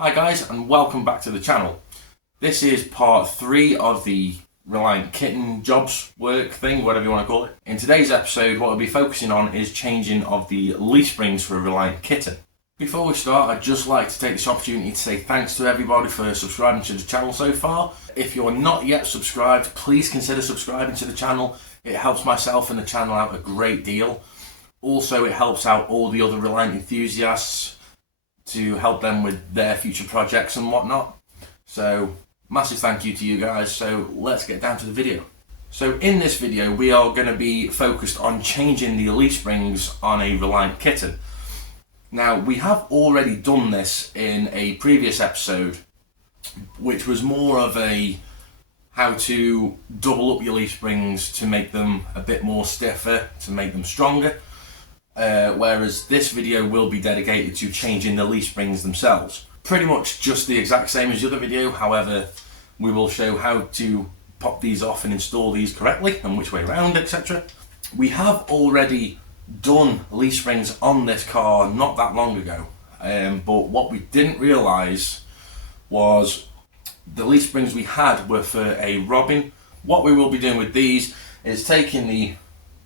Hi guys, and welcome back to the channel. This is part 3 of the RELIANT Kitten Jobs work thing, whatever you want to call it. In today's episode, what we'll be focusing on is changing of the leaf springs for a RELIANT kitten. Before we start, I'd just like to take this opportunity to say thanks to everybody for subscribing to the channel so far. If you're not yet subscribed, please consider subscribing to the channel. It helps myself and the channel out a great deal. Also, it helps out all the other RELIANT enthusiasts to help them with their future projects and whatnot. So, massive thank you to you guys. So, let's get down to the video. So, in this video, we are going to be focused on changing the leaf springs on a RELIANT kitten. Now, we have already done this in a previous episode, which was more of a how to double up your leaf springs to make them a bit more stiffer, to make them stronger. Whereas this video will be dedicated to changing the leaf springs themselves. Pretty much just the exact same as the other video, however, we will show how to pop these off and install these correctly and which way around, etc. We have already done leaf springs on this car not that long ago, but what we didn't realise was the leaf springs we had were for a robin. What we will be doing with these is taking the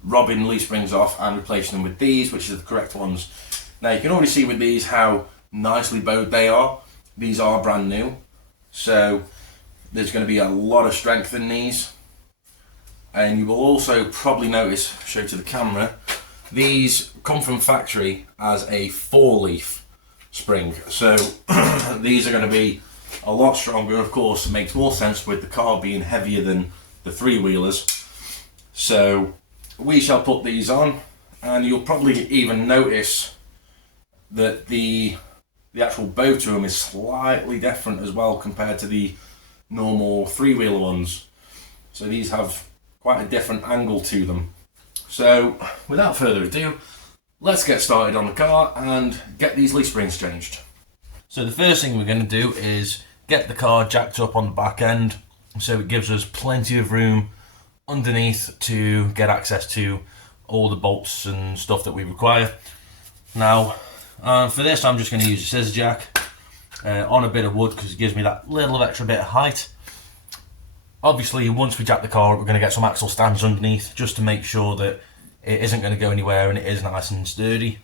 robin leaf springs off and replacing them with these, which are the correct ones. Now you can already see with these how nicely bowed they are. These are brand new, so there's going to be a lot of strength in these. And you will also probably notice, show to the camera, these come from factory as a 4-leaf spring, so these are going to be a lot stronger. Of course, it makes more sense with the car being heavier than the 3-wheelers. So we shall put these on, and you'll probably even notice that the actual bow to them is slightly different as well compared to the normal 3-wheeler ones. So these have quite a different angle to them. So without further ado, let's get started on the car and get these leaf springs changed. So the first thing we're going to do is get the car jacked up on the back end, so it gives us plenty of room underneath to get access to all the bolts and stuff that we require. Now for this I'm just going to use a scissor jack on a bit of wood because it gives me that little extra bit of height. Obviously once we jack the car up, we're going to get some axle stands underneath just to make sure that it isn't going to go anywhere and it is nice and sturdy.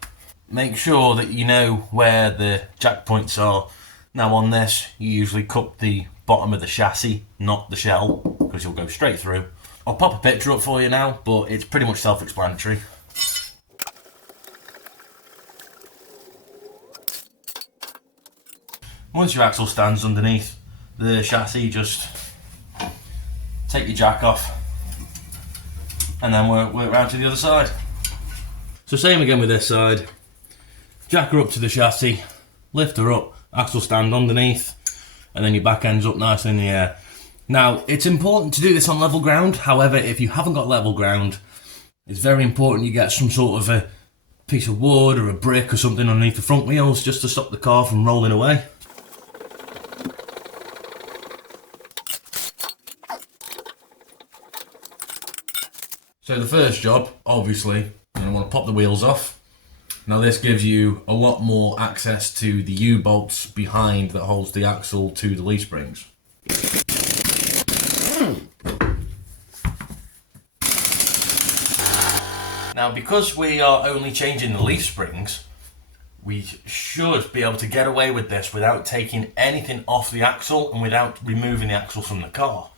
Make sure that you know where the jack points are. Now on this you usually cut the bottom of the chassis, not the shell, because you'll go straight through. I'll pop a picture up for you now, but it's pretty much self-explanatory. Once your axle stands underneath the chassis, just take your jack off and then work round to the other side. So same again with this side. Jack her up to the chassis, lift her up, axle stand underneath, and then your back end's up nice in the air. Now, it's important to do this on level ground. However, if you haven't got level ground, it's very important you get some sort of a piece of wood or a brick or something underneath the front wheels just to stop the car from rolling away. So the first job, obviously, you're going to want to pop the wheels off. Now this gives you a lot more access to the U-bolts behind that holds the axle to the leaf springs. Now because we are only changing the leaf springs, we should be able to get away with this without taking anything off the axle and without removing the axle from the car.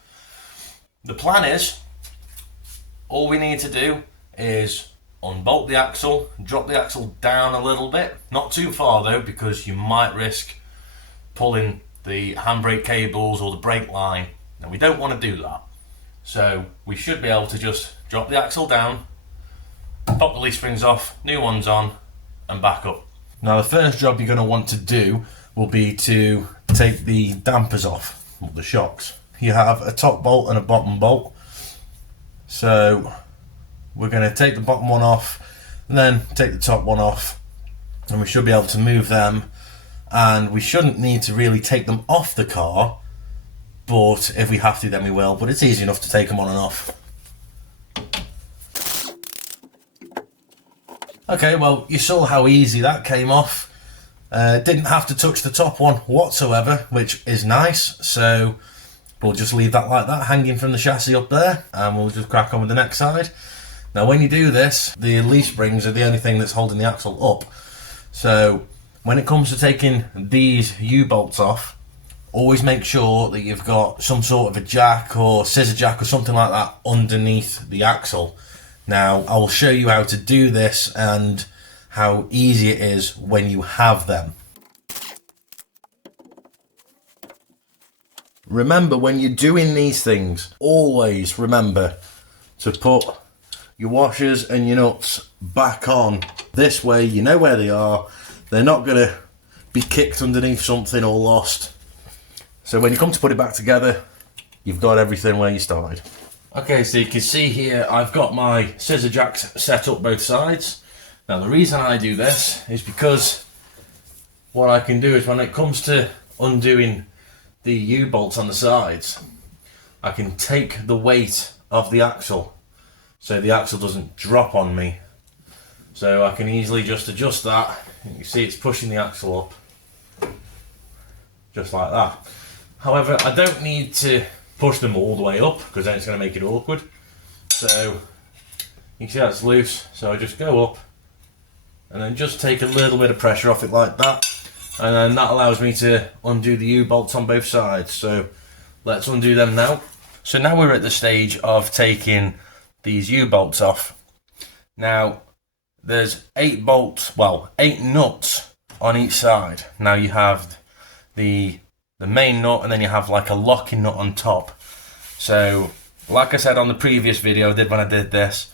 The plan is, all we need to do is unbolt the axle, drop the axle down a little bit, not too far though, because you might risk pulling the handbrake cables or the brake line, and we don't want to do that. So we should be able to just drop the axle down, pop the leaf springs off, new ones on, and back up. Now the first job you're going to want to do will be to take the dampers off, or the shocks. You have a top bolt and a bottom bolt. So we're going to take the bottom one off, and then take the top one off, and we should be able to move them. And we shouldn't need to really take them off the car, but if we have to then we will, but it's easy enough to take them on and off. Okay, well you saw how easy that came off. Didn't have to touch the top one whatsoever, which is nice. So we'll just leave that like that, hanging from the chassis up there, and we'll just crack on with the next side. Now when you do this, the leaf springs are the only thing that's holding the axle up. So when it comes to taking these U-bolts off, always make sure that you've got some sort of a jack or scissor jack or something like that underneath the axle. Now I will show you how to do this and how easy it is when you have them. Remember, when you're doing these things, always remember to put your washers and your nuts back on. This way you know where they are. They're not going to be kicked underneath something or lost. So when you come to put it back together, you've got everything where you started. Okay, so you can see here I've got my scissor jacks set up both sides. Now the reason I do this is because what I can do is when it comes to undoing the U-bolts on the sides, I can take the weight of the axle so the axle doesn't drop on me. So I can easily just adjust that. You see it's pushing the axle up just like that. However, I don't need to push them all the way up because then it's going to make it awkward. So you can see that's loose, so I just go up and then just take a little bit of pressure off it like that, and then that allows me to undo the U-bolts on both sides. So let's undo them now. So now we're at the stage of taking these U-bolts off. Now there's 8 nuts on each side. Now you have the main nut, and then you have like a locking nut on top. So like I said on the previous video I did when I did this,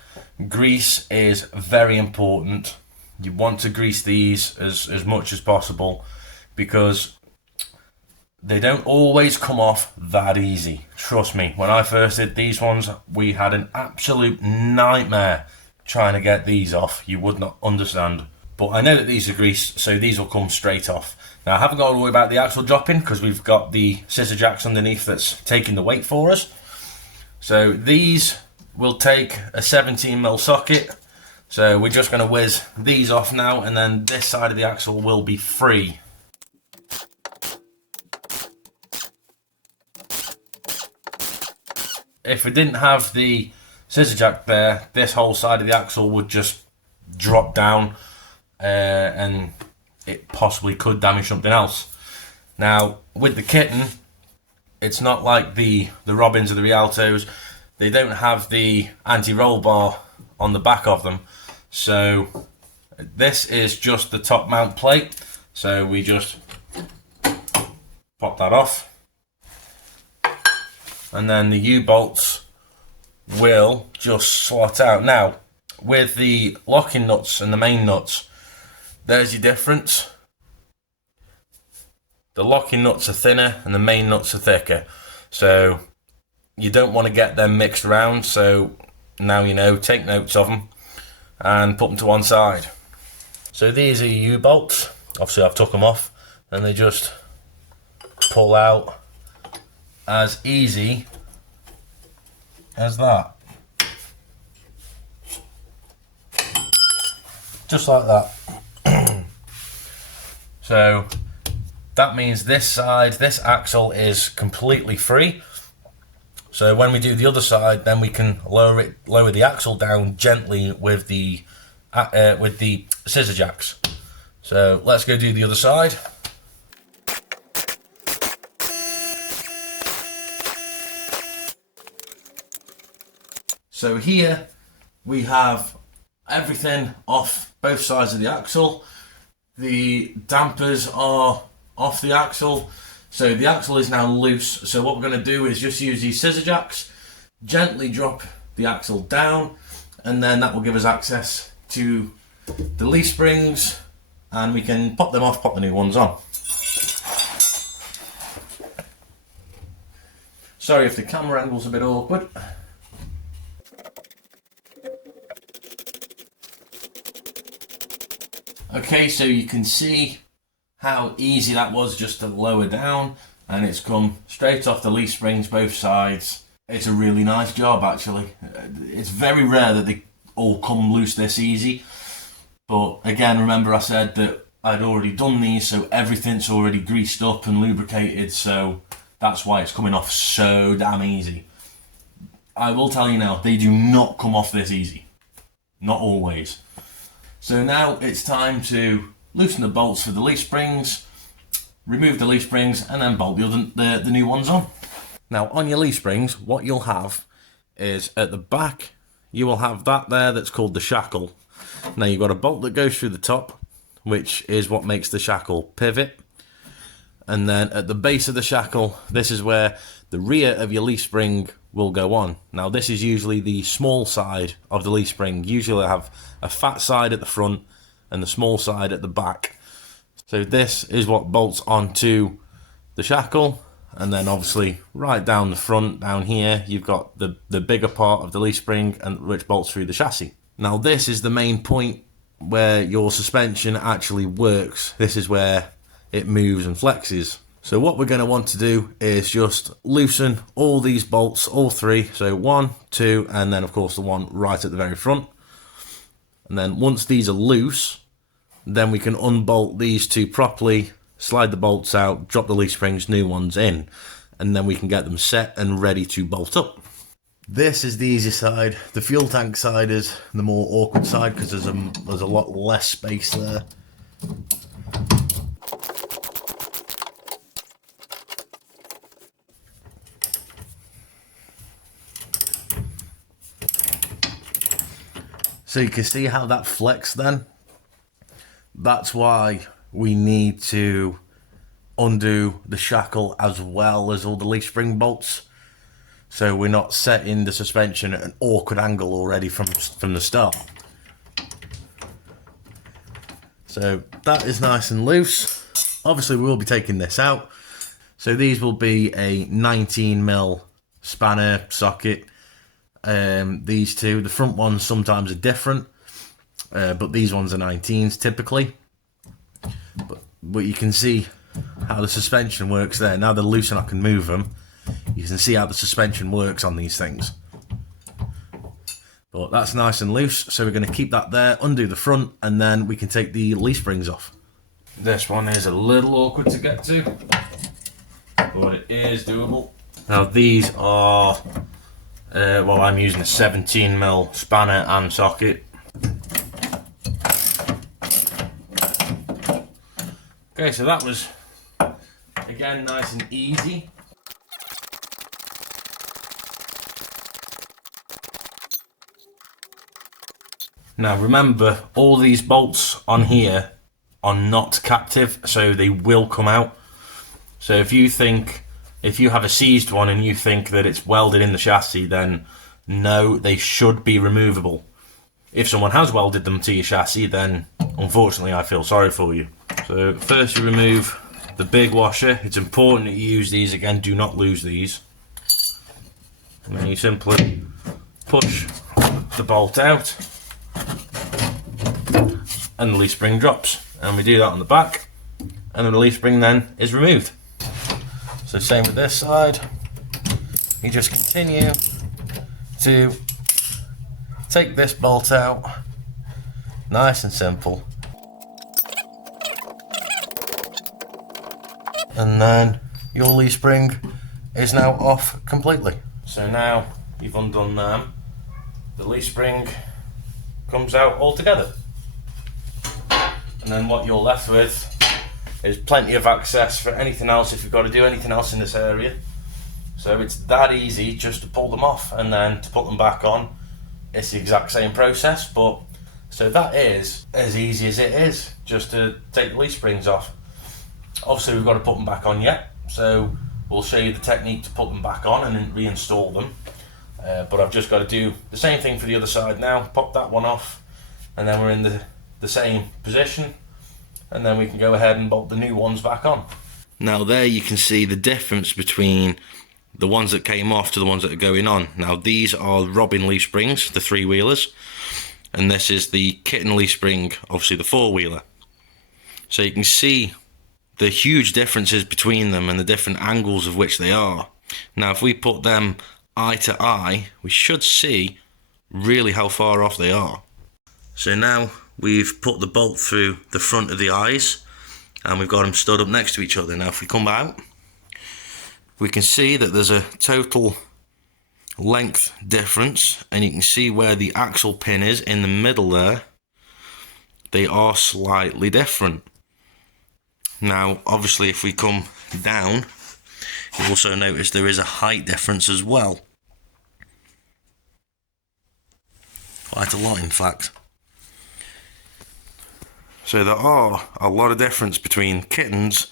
grease is very important. You want to grease these as much as possible because they don't always come off that easy. Trust me, when I first did these ones, we had an absolute nightmare trying to get these off. You would not understand. But I know that these are greased, so these will come straight off. Now I haven't got to worry about the axle dropping because we've got the scissor jacks underneath that's taking the weight for us. So these will take a 17mm socket. So we're just going to whiz these off now, and then this side of the axle will be free. If we didn't have the scissor jack there, this whole side of the axle would just drop down and it possibly could damage something else. Now with the Kitten, it's not like the Robins or the Rialtos. They don't have the anti-roll bar on the back of them. So this is just the top mount plate. So we just pop that off, and then the U-bolts will just slot out. Now with the locking nuts and the main nuts, there's your difference. The locking nuts are thinner and the main nuts are thicker. So you don't want to get them mixed around. So now you know, take notes of them and put them to one side. So these are your U-bolts. Obviously I've took them off and they just pull out as easy as that. Just like that. So that means this side, this axle is completely free. So when we do the other side, then we can lower the axle down gently with the scissor jacks. So let's go do the other side. So here we have everything off both sides of the axle. The dampers are off the axle. So the axle is now loose. So what we're going to do is just use these scissor jacks, gently drop the axle down, and then that will give us access to the leaf springs, and we can pop them off, pop the new ones on. Sorry if the camera angle's a bit awkward. Okay, so you can see how easy that was just to lower down, and it's come straight off the leaf springs both sides. It's a really nice job actually. It's very rare that they all come loose this easy, but again, remember I said that I'd already done these, so everything's already greased up and lubricated, so that's why it's coming off so damn easy. I will tell you now, they do not come off this easy. Not always. So now it's time to loosen the bolts for the leaf springs, remove the leaf springs, and then bolt the new ones on. Now on your leaf springs, what you'll have is at the back, you will have that there that's called the shackle. Now you've got a bolt that goes through the top, which is what makes the shackle pivot. And then at the base of the shackle, this is where the rear of your leaf spring will go on. Now this is usually the small side of the leaf spring. Usually I have a fat side at the front and the small side at the back. So this is what bolts onto the shackle, and then obviously right down the front, down here, you've got the bigger part of the leaf spring and which bolts through the chassis. Now this is the main point where your suspension actually works. This is where it moves and flexes. So what we're going to want to do is just loosen all these bolts, all three. So 1, 2, and then of course the one right at the very front. And then once these are loose, then we can unbolt these two properly, slide the bolts out, drop the leaf springs, new ones in, and then we can get them set and ready to bolt up. This is the easy side. The fuel tank side is the more awkward side because there's a lot less space there. So you can see how that flexed then. That's why we need to undo the shackle as well as all the leaf spring bolts. So we're not setting the suspension at an awkward angle already from the start. So that is nice and loose. Obviously we will be taking this out. So these will be a 19mm spanner socket. These two, the front ones sometimes are different, but these ones are 19s typically. But you can see how the suspension works there. Now they're loose and I can move them. You can see how the suspension works on these things. But that's nice and loose, so we're going to keep that there, undo the front, and then we can take the leaf springs off. This one is a little awkward to get to, but it is doable. Now these are, well, I'm using a 17mm spanner and socket. Okay, so that was, again, nice and easy. Now remember, all these bolts on here are not captive, so they will come out. So if you have a seized one and you think that it's welded in the chassis, then no, they should be removable. If someone has welded them to your chassis, then unfortunately I feel sorry for you. So first you remove the big washer. It's important that you use these, again, do not lose these. And then you simply push the bolt out and the leaf spring drops. And we do that on the back, and then the leaf spring then is removed. So same with this side. You just continue to take this bolt out, nice and simple. And then your leaf spring is now off completely. So now you've undone them, the leaf spring comes out altogether. And then what you're left with is plenty of access for anything else if you've got to do anything else in this area. So it's that easy just to pull them off, and then to put them back on, it's the exact same process. But so that is as easy as it is, just to take the leaf springs off. Obviously we've got to put them back on yet, so we'll show you the technique to put them back on and then reinstall them. But I've just got to do the same thing for the other side now, pop that one off, and then we're in the same position, and then we can go ahead and bolt the new ones back on. Now there you can see the difference between the ones that came off to the ones that are going on. Now these are Robin leaf springs, the 3-wheelers, and this is the Kitten leaf spring, obviously the 4-wheeler. So you can see the huge differences between them and the different angles of which they are. Now if we put them eye to eye, we should see really how far off they are. So now we've put the bolt through the front of the eyes and we've got them stood up next to each other. Now if we come out, we can see that there's a total length difference, and you can see where the axle pin is in the middle there. They are slightly different. Now obviously if we come down, you also notice there is a height difference as well. Quite a lot in fact. So there are a lot of difference between kittens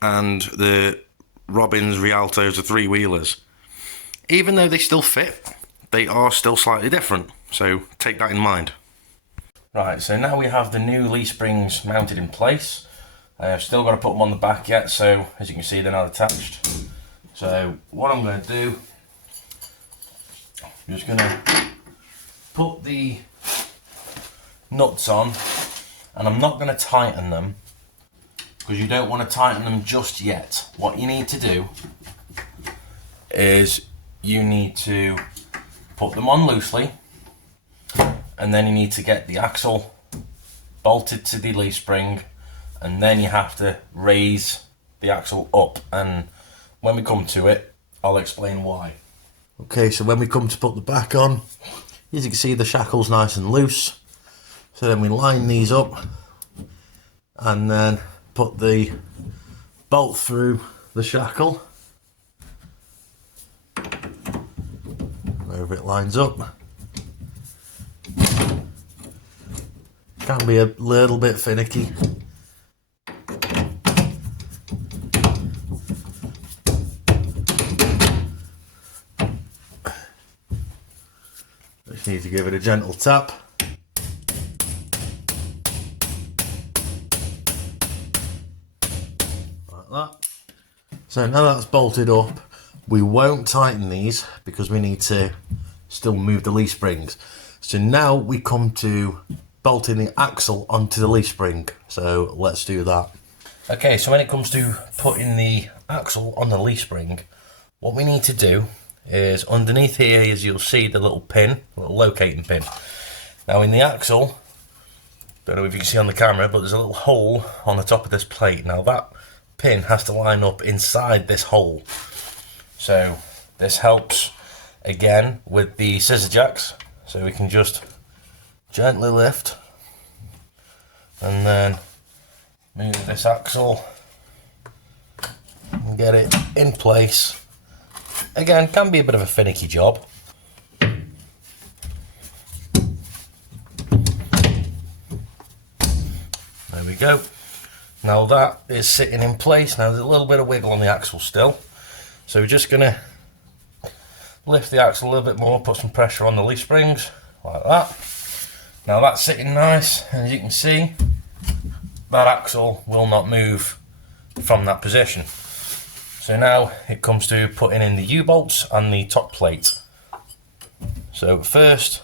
and the Robins, Rialtos, or three-wheelers. Even though they still fit, they are still slightly different, so take that in mind. Right, so now we have the new leaf springs mounted in place. I've still got to put them on the back yet, so as you can see they're not attached. So what I'm going to do, I'm just going to put the nuts on, and I'm not going to tighten them because you don't want to tighten them just yet. What you need to do is you need to put them on loosely, and then you need to get the axle bolted to the leaf spring, and then you have to raise the axle up, and when we come to it I'll explain why. Okay, so when we come to put the back on, as you can see the shackle's nice and loose, so then we line these up and then put the bolt through the shackle wherever it lines up. Can be a little bit finicky. Just need to give it a gentle tap. Like that. So now that's bolted up, we won't tighten these because we need to still move the leaf springs. So now we come to bolting the axle onto the leaf spring. So let's do that. Okay, so when it comes to putting the axle on the leaf spring, what we need to do is underneath here, as you'll see, the little pin, little locating pin. Now in the axle, don't know if you can see on the camera, but there's a little hole on the top of this plate. Now that pin has to line up inside this hole. So this helps again with the scissor jacks. So we can just gently lift and then move this axle and get it in place. Again, can be a bit of a finicky job. There we go. Now that is sitting in place. Now there's a little bit of wiggle on the axle still. So we're just going to lift the axle a little bit more, put some pressure on the leaf springs, like that. Now that's sitting nice, and as you can see, that axle will not move from that position. So now it comes to putting in the U-bolts and the top plate. So first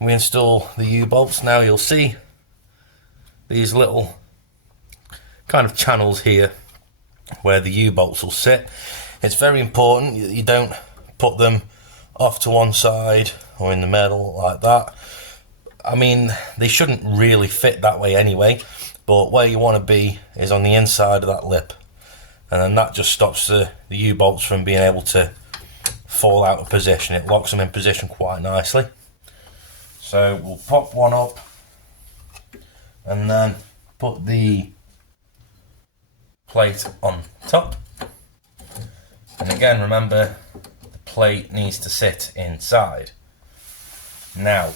we install the U-bolts. Now you'll see these little kind of channels here where the U-bolts will sit. It's very important that you don't put them off to one side or in the middle like that. I mean, they shouldn't really fit that way anyway, but where you want to be is on the inside of that lip, and then that just stops the U-bolts from being able to fall out of position. It locks them in position quite nicely. So we'll pop one up and then put the plate on top, and again remember the plate needs to sit inside. Now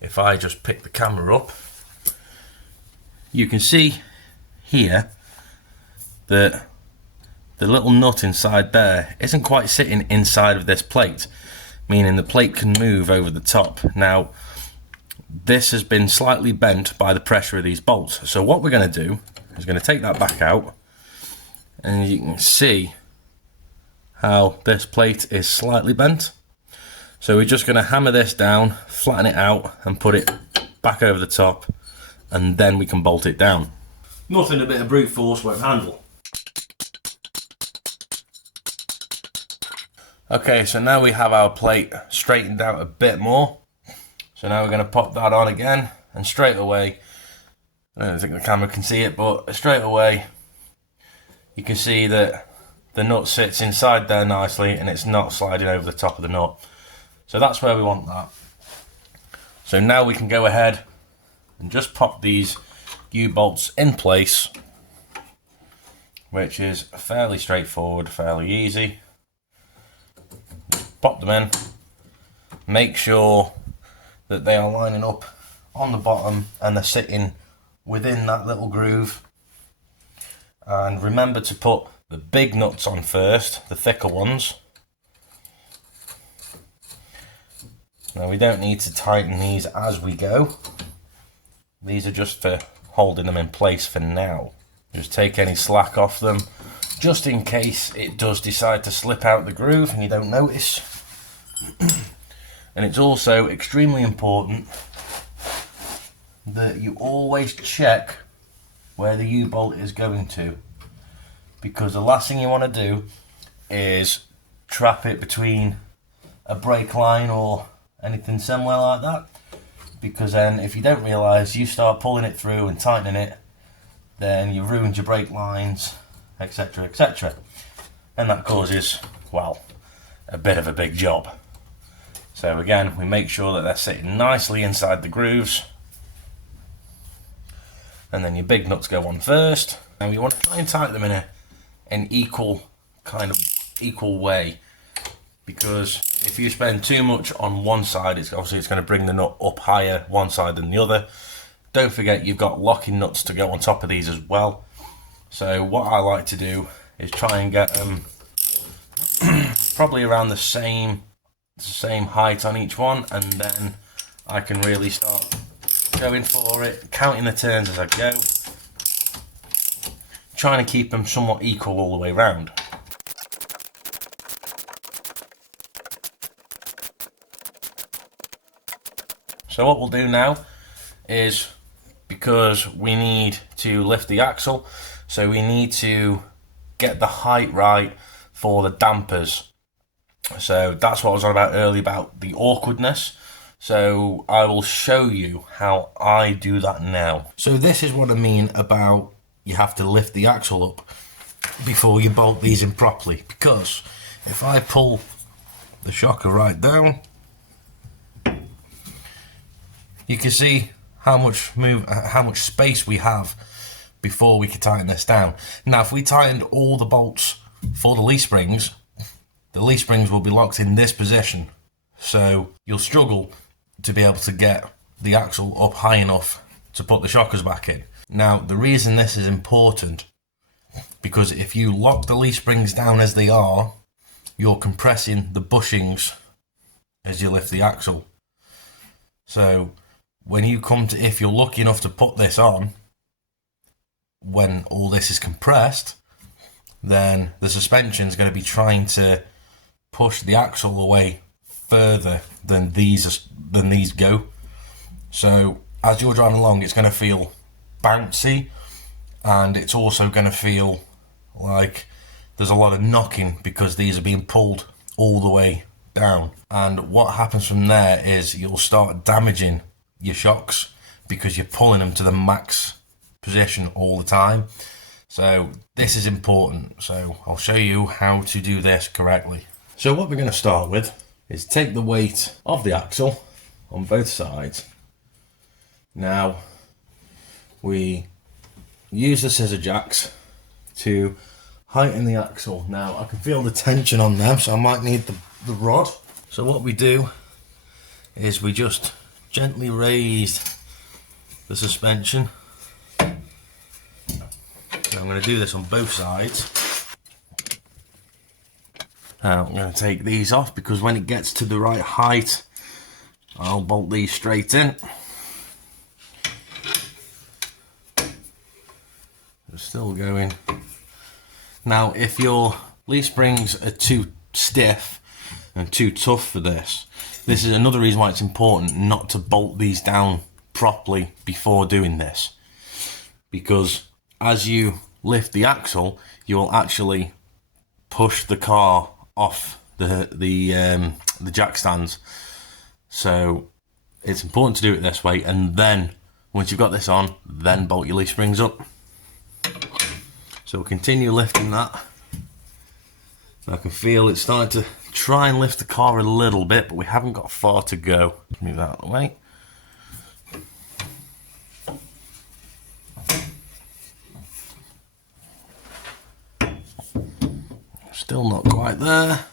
if I just pick the camera up, you can see here that the little nut inside there isn't quite sitting inside of this plate, meaning the plate can move over the top. Now this has been slightly bent by the pressure of these bolts, so what we're going to do is going to take that back out, and you can see how this plate is slightly bent. So we're just going to hammer this down, flatten it out and put it back over the top, and then we can bolt it down. Nothing a bit of brute force won't handle. Okay, so now we have our plate straightened out a bit more. So now we're going to pop that on again, and straight away, I don't think the camera can see it, but straight away you can see that the nut sits inside there nicely and it's not sliding over the top of the nut. So that's where we want that. So now we can go ahead and just pop these U-bolts in place, which is fairly straightforward, fairly easy. Just pop them in, make sure that they are lining up on the bottom and they're sitting within that little groove. And remember to put the big nuts on first, the thicker ones. Now we don't need to tighten these as we go. These are just for holding them in place for now. Just take any slack off them, just in case it does decide to slip out the groove and you don't notice. And it's also extremely important that you always check where the U-bolt is going to, because the last thing you want to do is trap it between a brake line or anything similar like that, because then if you don't realise, you start pulling it through and tightening it, then you ruined your brake lines, etc, etc, and that causes, well, a bit of a big job. So again, we make sure that they're sitting nicely inside the grooves, and then your big nuts go on first. And you want to try and tighten them in an equal way, because if you spend too much on one side, it's going to bring the nut up higher one side than the other. Don't forget you've got locking nuts to go on top of these as well. So what I like to do is try and get them probably around the same height on each one, and then I can really start going for it, counting the turns as I go, trying to keep them somewhat equal all the way round. So what we'll do now is, because we need to lift the axle, so we need to get the height right for the dampers. So that's what I was on about earlier, about the awkwardness. So I will show you how I do that now. So this is what I mean about you have to lift the axle up before you bolt these in properly, because if I pull the shocker right down, you can see how much space we have before we can tighten this down. Now if we tightened all the bolts for the leaf springs will be locked in this position, so you'll struggle to be able to get the axle up high enough to put the shockers back in. Now the reason this is important, because if you lock the leaf springs down as they are, you're compressing the bushings as you lift the axle. So when you come to, if you're lucky enough to put this on when all this is compressed, then the suspension is going to be trying to push the axle away further than these go. So as you're driving along, it's going to feel bouncy, and it's also going to feel like there's a lot of knocking because these are being pulled all the way down. And what happens from there is you'll start damaging your shocks because you're pulling them to the max position all the time. So this is important. So I'll show you how to do this correctly. So what we're going to start with is take the weight of the axle on both sides. Now we use the scissor jacks to heighten the axle. Now I can feel the tension on them, so I might need the rod. So what we do is we just gently raise the suspension. So I'm going to do this on both sides. Now I'm going to take these off, because when it gets to the right height, I'll bolt these straight in. They're still going. Now if your leaf springs are too stiff and too tough for this, this is another reason why it's important not to bolt these down properly before doing this, because as you lift the axle, you will actually push the car off the jack stands. So it's important to do it this way and then Once you've got this on, then bolt your leaf springs up. So we'll continue lifting that. I can feel it's starting to try and lift the car a little bit, but we haven't got far to go. Move that out of the way. Still not quite there.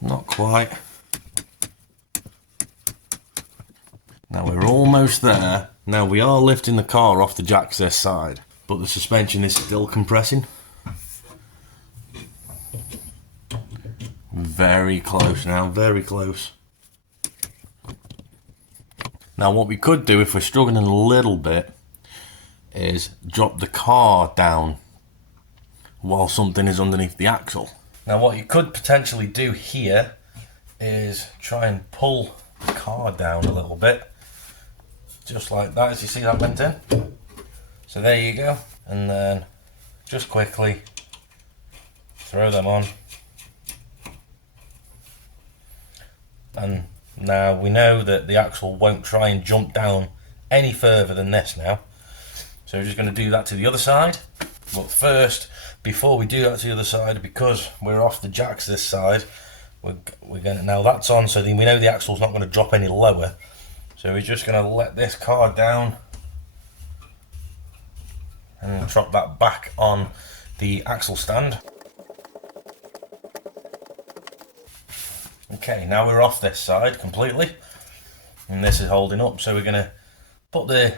Not quite. Now we're almost there. Now we are lifting the car off the jacks this side, but the suspension is still compressing. Very close now, very close. Now what we could do if we're struggling a little bit is drop the car down while something is underneath the axle. Now what you could potentially do here is try and pull the car down a little bit. Just like that, as you see that went in. So there you go. And then just quickly throw them on. And now we know that the axle won't try and jump down any further than this now. So we're just going to do that to the other side. But first, before we do that to the other side, because we're off the jacks this side, we're going to, now that's on, so then we know the axle's not going to drop any lower. So we're just going to let this car down and drop that back on the axle stand. Okay, now we're off this side completely, and this is holding up, so we're going to put the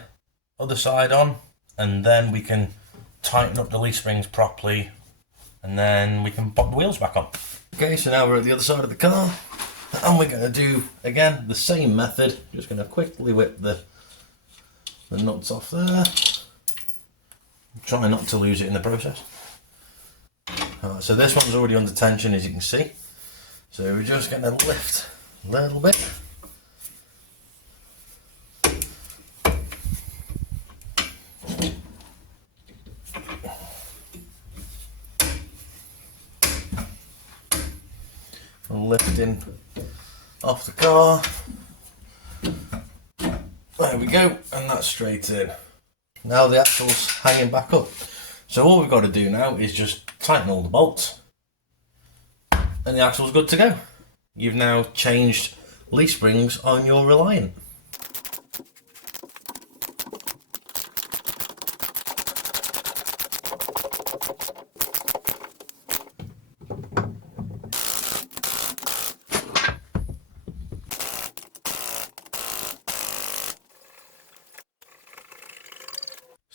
other side on, and then we can tighten up the leaf springs properly, and then we can pop the wheels back on. Okay, so now we're at the other side of the car, and we're going to do, again, the same method. Just going to quickly whip the nuts off there. Try not to lose it in the process. Alright, so this one's already under tension, as you can see. So we're just going to lift a little bit. Lifting off the car. There we go, and that's straight in. Now the axle's hanging back up. So all we've got to do now is just tighten all the bolts, and the axle's good to go. You've now changed leaf springs on your Reliant.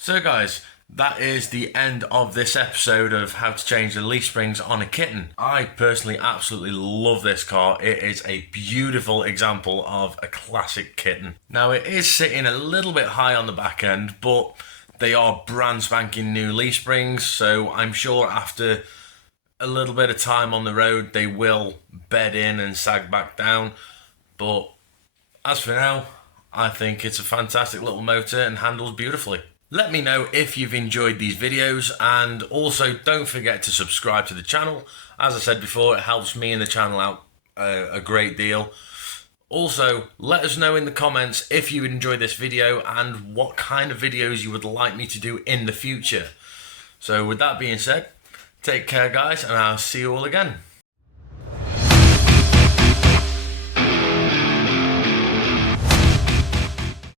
So guys, that is the end of this episode of how to change the leaf springs on a kitten. I personally absolutely love this car. It is a beautiful example of a classic kitten. Now it is sitting a little bit high on the back end, but they are brand spanking new leaf springs, so I'm sure after a little bit of time on the road they will bed in and sag back down. But as for now, I think it's a fantastic little motor and handles beautifully. Let me know if you've enjoyed these videos, and also don't forget to subscribe to the channel. As I said before, it helps me and the channel out a great deal. Also, let us know in the comments if you enjoyed this video and what kind of videos you would like me to do in the future. So with that being said, take care guys, and I'll see you all again.